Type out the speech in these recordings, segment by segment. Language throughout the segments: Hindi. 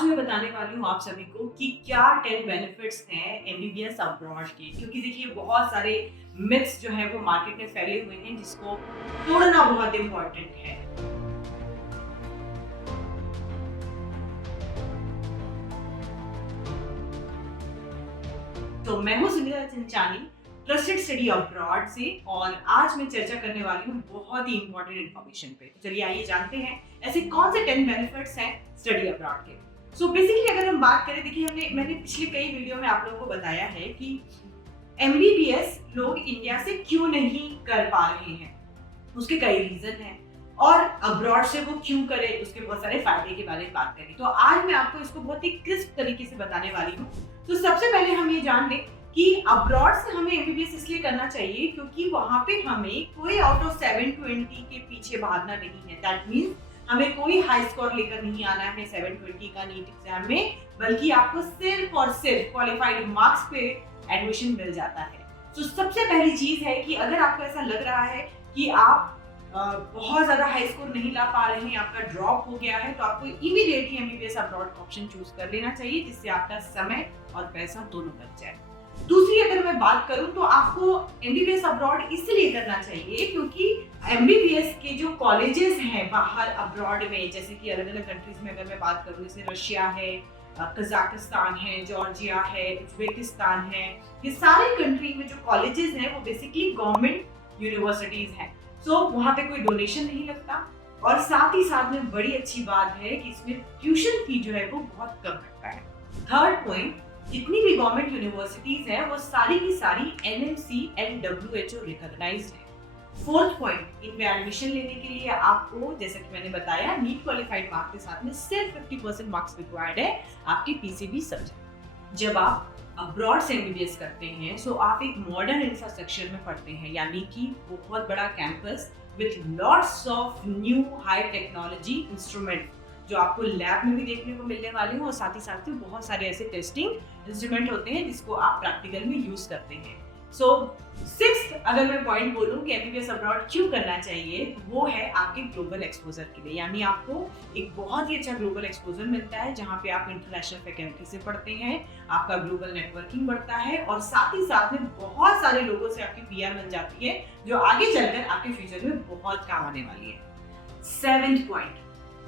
आज मैं बताने वाली हूँ आप सभी को कि क्या 10 बेनिफिट्स हैं एमबीबीएस अब्रॉड के। क्योंकि देखिए बहुत सारे मिथ्स जो है वो मार्केट में फैले हुए हैं जिसको तोड़ना बहुत इम्पोर्टेंट है। तो मैं हूँ सुनीता चिंचानी, ट्रस्टेड स्टडी अब्रॉड से, और आज मैं चर्चा करने वाली हूँ बहुत ही इंपॉर्टेंट इन्फॉर्मेशन पे। चलिए आइए जानते हैं ऐसे कौन से 10 बेनिफिट्स हैं स्टडी अब्रॉड के। सो बेसिकली अगर हम बात करें, देखिए मैंने पिछले कई वीडियो में आप लोगों को बताया है कि एमबीबीएस लोग इंडिया से क्यों नहीं कर पा रहे हैं। उसके कई रीजन हैं और अब्रॉड से वो क्यों करें, उसके बहुत सारे फायदे के बारे में बात करें। तो आज मैं आपको इसको बहुत ही क्रिस्प तरीके से बताने वाली हूँ। तो सबसे पहले हम ये जान लें कि अब्रॉड से हमें एमबीबीएस इसलिए करना चाहिए क्योंकि वहां पे हमें कोई आउट ऑफ 720 के पीछे भागना नहीं है। दैट मीन्स हमें कोई हाई स्कोर लेकर नहीं आना है 720 का नीट एग्जाम में, बल्कि आपको सिर्फ और सिर्फ क्वालिफाइड मार्क्स पे एडमिशन मिल जाता है। तो सबसे पहली चीज है कि अगर आपको ऐसा लग रहा है कि आप बहुत ज्यादा हाई स्कोर नहीं ला पा रहे हैं, आपका ड्रॉप हो गया है, तो आपको immediately MBBS abroad option choose कर लेना चाहिए, जिससे आपका समय और पैसा दोनों बच जाए। दूसरी अगर मैं बात करूं तो आपको एमबीबीएस अब्रॉड इसलिए करना चाहिए क्योंकि एमबीबीएस के जो कॉलेजेस हैं बाहर अब्रॉड में, जैसे कि अलग अलग कंट्रीज में अगर मैं बात करूं, जैसे रशिया है, कजाकिस्तान है, जॉर्जिया है, उज्बेकिस्तान है, ये सारे कंट्री में जो कॉलेजेस हैं वो बेसिकली गवर्नमेंट यूनिवर्सिटीज हैं। सो वहाँ पे कोई डोनेशन नहीं लगता, और साथ ही साथ में बड़ी अच्छी बात है कि इसमें ट्यूशन फी जो है वो बहुत कम लगता है। थर्ड पॉइंट, जितनी भी गवर्नमेंट यूनिवर्सिटीज हैं वो सारी की सारी एनएमसी एंड WHO रिकॉग्नाइज्ड है। फोर्थ पॉइंट, इनमें एडमिशन लेने के लिए आपको, जैसा कि मैंने बताया, नीट क्वालिफाइड मार्क्स के साथ में सिर्फ 50% मार्क्स रिक्वायर्ड है आपके पीसीबी सब्जेक्ट। जब आप अब्रॉड से एमबीबीएस करते हैं सो आप एक मॉडर्न इंफ्रास्ट्रक्चर में पढ़ते हैं, यानी कि बहुत बड़ा campus with lots of new high technology instrument जो आपको लैब में भी देखने को मिलने वाले हैं, और साथ ही साथ में बहुत सारे ऐसे टेस्टिंग इंस्ट्रूमेंट होते हैं जिसको आप प्रैक्टिकल में यूज करते हैं। सो सिक्स्थ अगर मैं पॉइंट बोलूं कि एमबीबीएस अब्रॉड क्यों करना चाहिए, वो है आपके ग्लोबल एक्सपोजर के लिए। यानी आपको एक बहुत ही अच्छा ग्लोबल एक्सपोजर मिलता है जहां पे आप इंटरनेशनल फैकल्टी से पढ़ते हैं, आपका ग्लोबल नेटवर्किंग बढ़ता है, और साथ ही साथ में बहुत सारे लोगों से आपकी पीआर बन जाती है जो आगे चलकर आपके फ्यूचर में बहुत काम आने वाली है। सेवेंथ पॉइंट,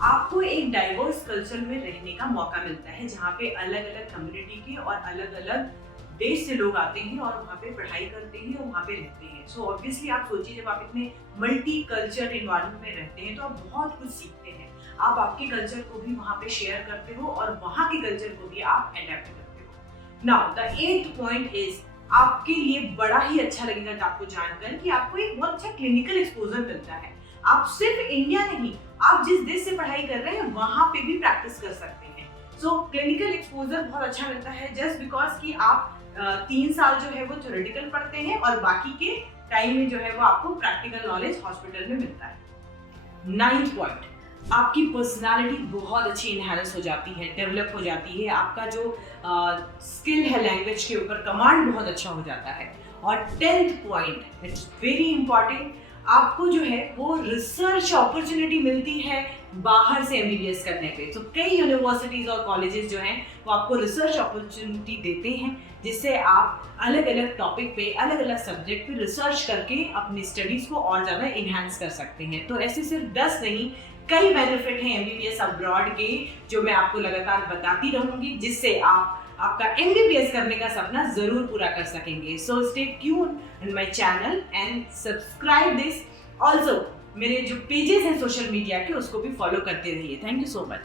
आपको एक डाइवर्स कल्चर में रहने का मौका मिलता है जहाँ पे अलग अलग कम्युनिटी के और अलग अलग देश से लोग आते हैं और वहाँ पे पढ़ाई करते हैं और वहाँ पे रहते हैं। सो ऑब्वियसली आप सोचिए, जब आप इतने मल्टी कल्चर एनवायरनमेंट में रहते हैं तो आप बहुत कुछ सीखते हैं। आप आपके कल्चर को भी वहाँ पे शेयर करते हो और वहाँ के कल्चर को भी आप अडेप्ट करते हो। Now the 8th point is, आपके लिए बड़ा ही अच्छा लगेगा आपको जानकर कि आपको एक बहुत अच्छा क्लिनिकल एक्सपोजर मिलता है। आप सिर्फ इंडिया नहीं, आप जिस देश से पढ़ाई कर रहे हैं वहाँ पे भी प्रैक्टिस कर सकते हैं। सो क्लिनिकल एक्सपोजर बहुत अच्छा मिलता है जस्ट बिकॉज कि आप 3 साल जो है वो थ्योरेटिकल पढ़ते हैं और बाकी के टाइम में जो है वो आपको प्रैक्टिकल नॉलेज हॉस्पिटल में मिलता है। 9th पॉइंट, आपकी पर्सनालिटी बहुत अच्छी इनहैंस हो जाती है, डेवलप हो जाती है। आपका जो स्किल है लैंग्वेज के ऊपर, कमांड बहुत अच्छा हो जाता है। और 10th point, it's very important, आपको जो है वो रिसर्च अपॉर्चुनिटी मिलती है बाहर से एमबीबीएस करने पे। तो कई यूनिवर्सिटीज और कॉलेजेस जो हैं वो आपको रिसर्च अपॉर्चुनिटी देते हैं, जिससे आप अलग अलग टॉपिक पे, अलग अलग सब्जेक्ट पे रिसर्च करके अपनी स्टडीज को और ज़्यादा इन्हांस कर सकते हैं। तो ऐसे सिर्फ 10 नहीं, कई बेनिफिट हैं एमबीबीएस अब्रॉड के जो मैं आपको लगातार बताती रहूंगी, जिससे आपका एमबीबीएस करने का सपना जरूर पूरा कर सकेंगे। So stay tune in my channel and subscribe this. Also मेरे जो पेजेस हैं सोशल मीडिया के, उसको भी फॉलो करते रहिए। Thank you so much.